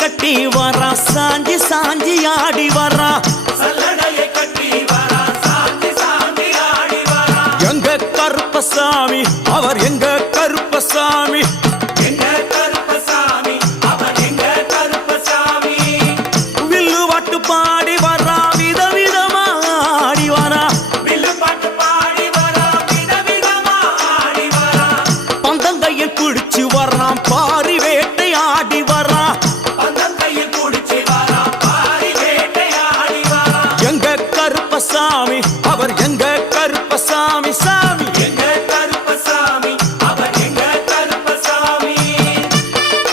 கட்டி வரா சாஞ்சி சாஞ்சி ஆடி வரா சல்லடையை கட்டி வரா சாஞ்சி சாஞ்சி ஆடி வரா எங்க கருப்பசாமி அவர் எங்க கருப்பசாமி